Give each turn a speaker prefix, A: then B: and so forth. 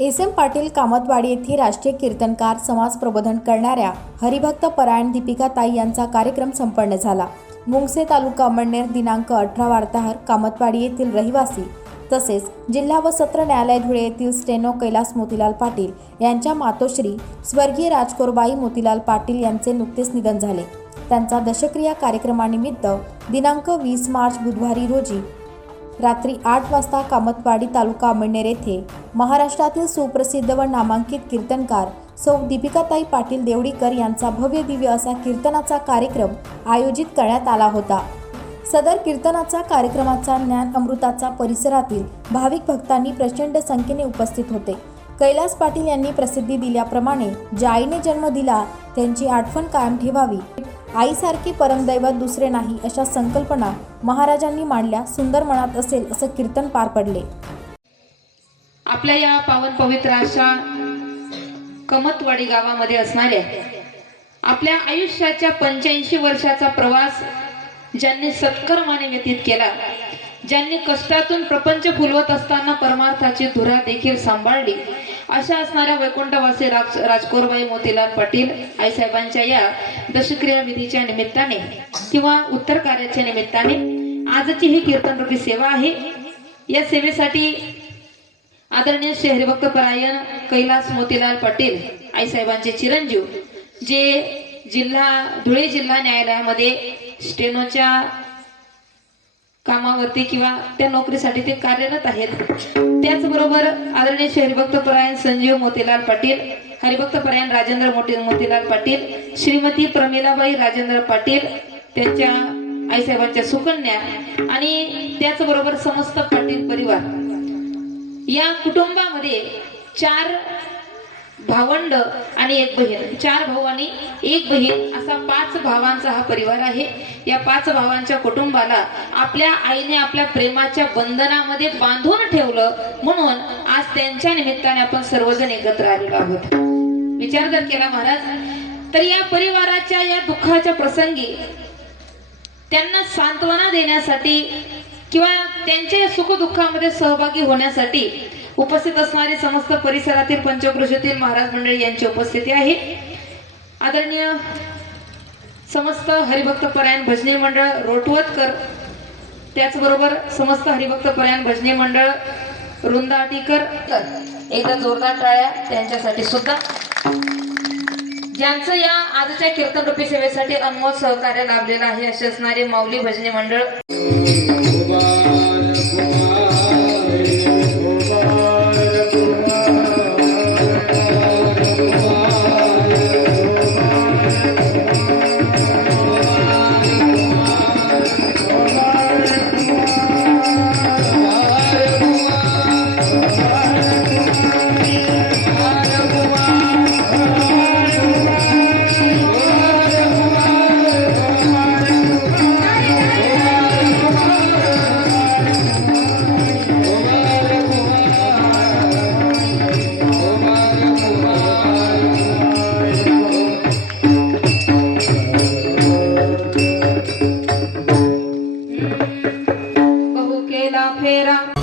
A: S M Patil कामतवाडी येथे राष्ट्रीय कीर्तनकार समाज प्रबोधन करणाऱ्या हरिभक्त परायण दीपिका ताई यांचा कार्यक्रम संपन्न झाला. मुंगसे तालुका अमळनेर दिनांक अठरा वार्ताहर कामतवाडी येथील रहिवासी तसेच जिल्हा व सत्र न्यायालय धुळे येथील स्टेनो कैलास मोतीलाल पाटील यांच्या मातोश्री स्वर्गीय राजकोरबाई मोतीलाल पाटील यांचे नुकतेच निधन झाले. त्यांचा दशक्रिया कार्यक्रमानिमित्त दिनांक वीस मार्च बुधवारी रोजी रात्री आठ वाजता कामतवाडी तालुका अमळनेर येथे महाराष्ट्रातील सुप्रसिद्ध व नामांकित कीर्तनकार सौ दीपिकाताई पाटील देवडीकर यांचा भव्य दिव्य असा कीर्तनाचा कार्यक्रम आयोजित करण्यात आला होता. सदर कीर्तनाचा कार्यक्रमाचा ज्ञान अमृताचा परिसरातील भाविक भक्तांनी प्रचंड संख्येने उपस्थित होते. कैलास पाटील यांनी प्रसिद्धी दिल्याप्रमाणे ज्या आईने जन्म दिला त्यांची आठवण कायम ठेवावी. आईसारखी परमदैवत दुसरे नाही अशा संकल्पना महाराजांनी मांडल्या सुंदर मनात असेल असं कीर्तन पार पडले.
B: आपल्या या पावन पवित्र अशा कमतवाडी गावामध्ये असणाऱ्या आपल्या आयुष्याच्या पंच्याऐंशी वर्षाचा प्रवास ज्यांनी सत्कर्माने व्यतीत केला ज्यांनी कष्टातून प्रपंच फुलवत असताना परमार्थाची धुरा देखील सांभाळली अशा असणाऱ्या वैकुंठवासी राज राजकोरबाई मोतीलाल पाटील आईसाहेबांच्या या दशक्रिया विधीच्या निमित्ताने किंवा उत्तर कार्याच्या निमित्ताने आजची ही कीर्तनरूपी सेवा आहे. या सेवेसाठी आदरणीय श्री हरिभक्त परायण कैलास मोतीलाल पाटील आईसाहेबांचे चिरंजीव जे जिल्हा धुळे जिल्हा न्यायालयामध्ये स्टेनोच्या कामावरती किंवा त्या नोकरीसाठी ते कार्यरत आहेत. त्याचबरोबर आदरणीय हरिभक्त परायण संजीव मोतीलाल पाटील हरिभक्त परायण राजेंद्र मोती मोतीलाल पाटील श्रीमती प्रमिलाबाई राजेंद्र पाटील त्यांच्या आईसाहेबांच्या सुकन्या आणि त्याचबरोबर समस्त पाटील परिवार. या कुटुंबामध्ये चार भावंड आणि एक बहीण. चार भाऊ आणि एक बहीण. असा पाच भावांचा हा परिवार आहे. या पाच भावांच्या कुटुंबाला आपल्या आईने आपल्या प्रेमाच्या बंधनामध्ये बांधून ठेवलं म्हणून आज त्यांच्या निमित्ताने आपण सर्वजण एकत्र आलेलो आहोत. विचार जर केला महाराज तर या परिवाराच्या या दुःखाच्या प्रसंगी त्यांना सांत्वना देण्यासाठी किंवा त्यांच्या सुखदुःखामध्ये सहभागी होण्यासाठी उपस्थित असणारे समस्त परिसरातील पंचकृषीतील महाराज मंडळी यांची उपस्थिती आहे. आदरणीय समस्त हरिभक्त परायण भजनी मंडळ रोटवतकर त्याचबरोबर समस्त हरिभक्त परायण भजनी मंडळ रुंदाटीकर एकदा जोरदार टाळ्या त्यांच्यासाठी सुद्धा. ज्यांचं या आजच्या कीर्तन रूपी सेवेसाठी अनमोल सहकार्य लाभलेलं आहे असे असणारे माऊली भजनी मंडळ. പേരാണ്